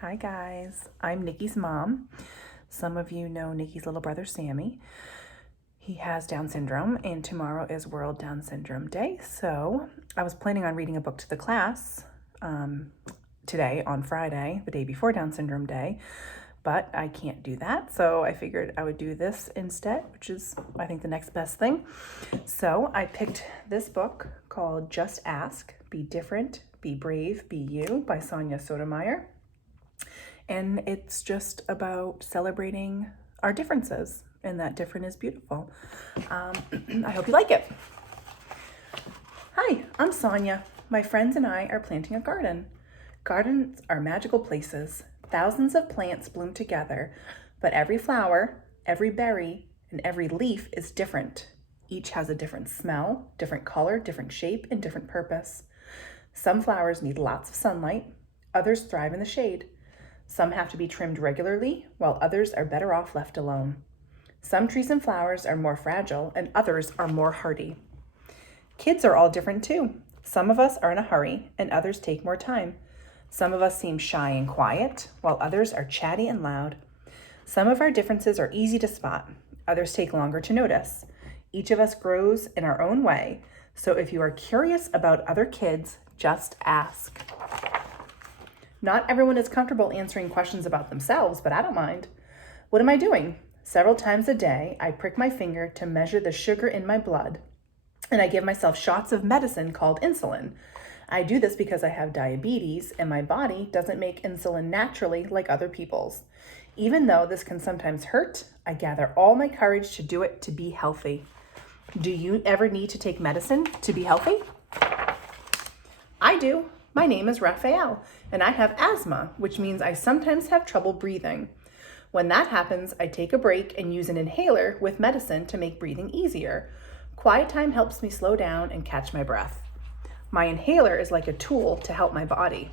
Hi guys, I'm Nikki's mom. Some of you know Nikki's little brother Sammy. He has Down syndrome and tomorrow is World Down Syndrome Day. So I was planning on reading a book to the class today on Friday, the day before Down Syndrome Day, but I can't do that. So I figured I would do this instead, which is I think the next best thing. So I picked this book called Just Ask, Be Different, Be Brave, Be You by Sonia Sotomayor. And it's just about celebrating our differences, and that different is beautiful. I hope you like it. Hi, I'm Sonia. My friends and I are planting a garden. Gardens are magical places. Thousands of plants bloom together, but every flower, every berry, and every leaf is different. Each has a different smell, different color, different shape, and different purpose. Some flowers need lots of sunlight. Others thrive in the shade. Some have to be trimmed regularly, while others are better off left alone. Some trees and flowers are more fragile, and others are more hardy. Kids are all different too. Some of us are in a hurry, and others take more time. Some of us seem shy and quiet, while others are chatty and loud. Some of our differences are easy to spot. Others take longer to notice. Each of us grows in our own way, so if you are curious about other kids, just ask. Not everyone is comfortable answering questions about themselves, but I don't mind. What am I doing? Several times a day, I prick my finger to measure the sugar in my blood, and I give myself shots of medicine called insulin. I do this because I have diabetes, and my body doesn't make insulin naturally like other people's. Even though this can sometimes hurt, I gather all my courage to do it to be healthy. Do you ever need to take medicine to be healthy? I do. My name is Raphael, and I have asthma, which means I sometimes have trouble breathing. When that happens, I take a break and use an inhaler with medicine to make breathing easier. Quiet time helps me slow down and catch my breath. My inhaler is like a tool to help my body.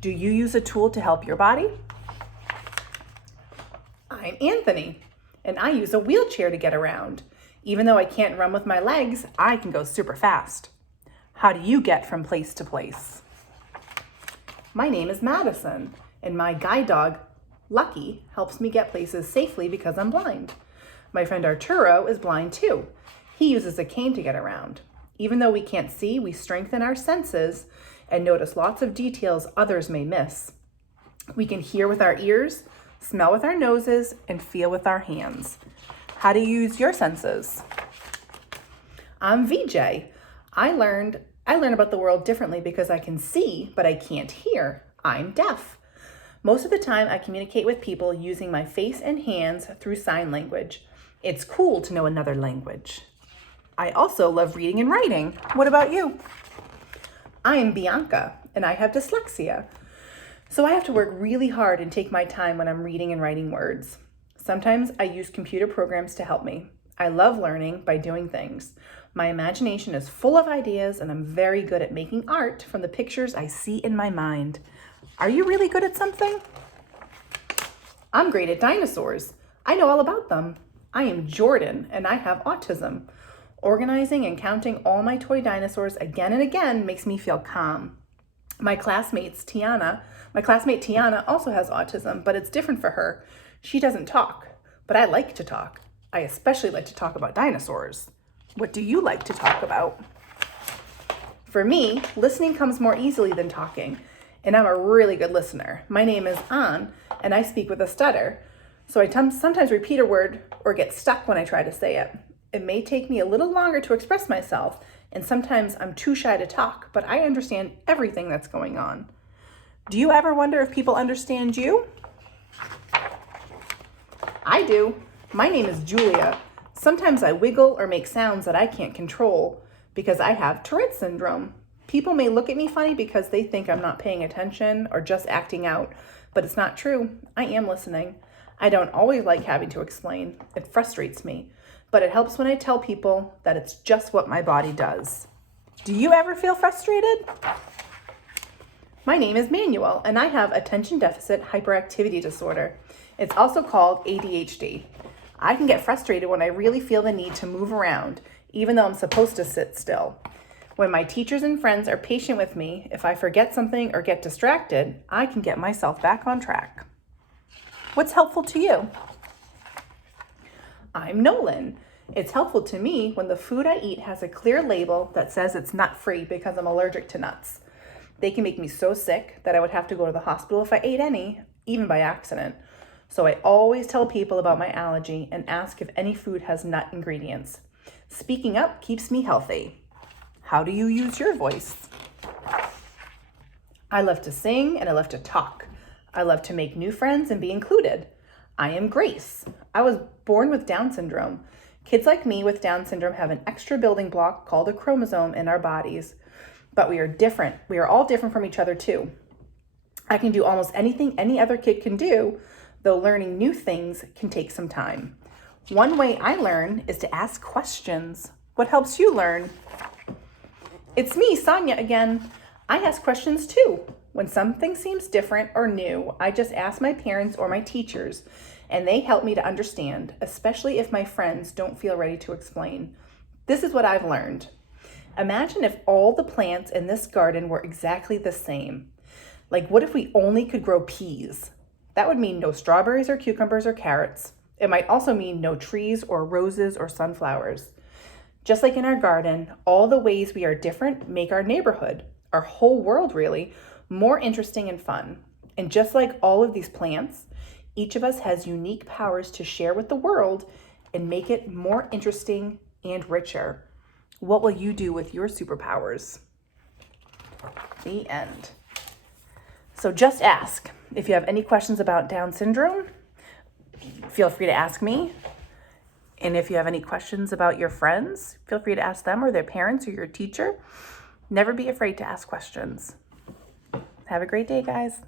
Do you use a tool to help your body? I'm Anthony, and I use a wheelchair to get around. Even though I can't run with my legs, I can go super fast. How do you get from place to place? My name is Madison, and my guide dog, Lucky, helps me get places safely because I'm blind. My friend Arturo is blind too. He uses a cane to get around. Even though we can't see, we strengthen our senses and notice lots of details others may miss. We can hear with our ears, smell with our noses, and feel with our hands. How do you use your senses? I'm VJ. I learn about the world differently because I can see, but I can't hear. I'm deaf. Most of the time, I communicate with people using my face and hands through sign language. It's cool to know another language. I also love reading and writing. What about you? I am Bianca, and I have dyslexia. So I have to work really hard and take my time when I'm reading and writing words. Sometimes I use computer programs to help me. I love learning by doing things. My imagination is full of ideas, and I'm very good at making art from the pictures I see in my mind. Are you really good at something? I'm great at dinosaurs. I know all about them. I am Jordan, and I have autism. Organizing and counting all my toy dinosaurs again and again makes me feel calm. My classmate Tiana also has autism, but it's different for her. She doesn't talk, but I like to talk. I especially like to talk about dinosaurs. What do you like to talk about? For me, listening comes more easily than talking, and I'm a really good listener. My name is Ann, and I speak with a stutter, so I sometimes repeat a word or get stuck when I try to say it. It may take me a little longer to express myself, and sometimes I'm too shy to talk, but I understand everything that's going on. Do you ever wonder if people understand you? I do. My name is Julia. Sometimes I wiggle or make sounds that I can't control because I have Tourette's syndrome. People may look at me funny because they think I'm not paying attention or just acting out, but it's not true. I am listening. I don't always like having to explain. It frustrates me, but it helps when I tell people that it's just what my body does. Do you ever feel frustrated? My name is Manuel, and I have attention deficit hyperactivity disorder. It's also called ADHD. I can get frustrated when I really feel the need to move around, even though I'm supposed to sit still. When my teachers and friends are patient with me, if I forget something or get distracted, I can get myself back on track. What's helpful to you? I'm Nolan. It's helpful to me when the food I eat has a clear label that says it's nut-free because I'm allergic to nuts. They can make me so sick that I would have to go to the hospital if I ate any, even by accident. So I always tell people about my allergy and ask if any food has nut ingredients. Speaking up keeps me healthy. How do you use your voice? I love to sing and I love to talk. I love to make new friends and be included. I am Grace. I was born with Down syndrome. Kids like me with Down syndrome have an extra building block called a chromosome in our bodies. But we are different. We are all different from each other too. I can do almost anything any other kid can do, though learning new things can take some time. One way I learn is to ask questions. What helps you learn? It's me, Sonia, again. I ask questions too. When something seems different or new, I just ask my parents or my teachers, and they help me to understand, especially if my friends don't feel ready to explain. This is what I've learned. Imagine if all the plants in this garden were exactly the same. Like, what if we only could grow peas? That would mean no strawberries or cucumbers or carrots. It might also mean no trees or roses or sunflowers. Just like in our garden, all the ways we are different make our neighborhood, our whole world really, more interesting and fun. And just like all of these plants, each of us has unique powers to share with the world and make it more interesting and richer. What will you do with your superpowers? The end. So just ask. If you have any questions about Down syndrome, feel free to ask me. And if you have any questions about your friends, feel free to ask them or their parents or your teacher. Never be afraid to ask questions. Have a great day, guys.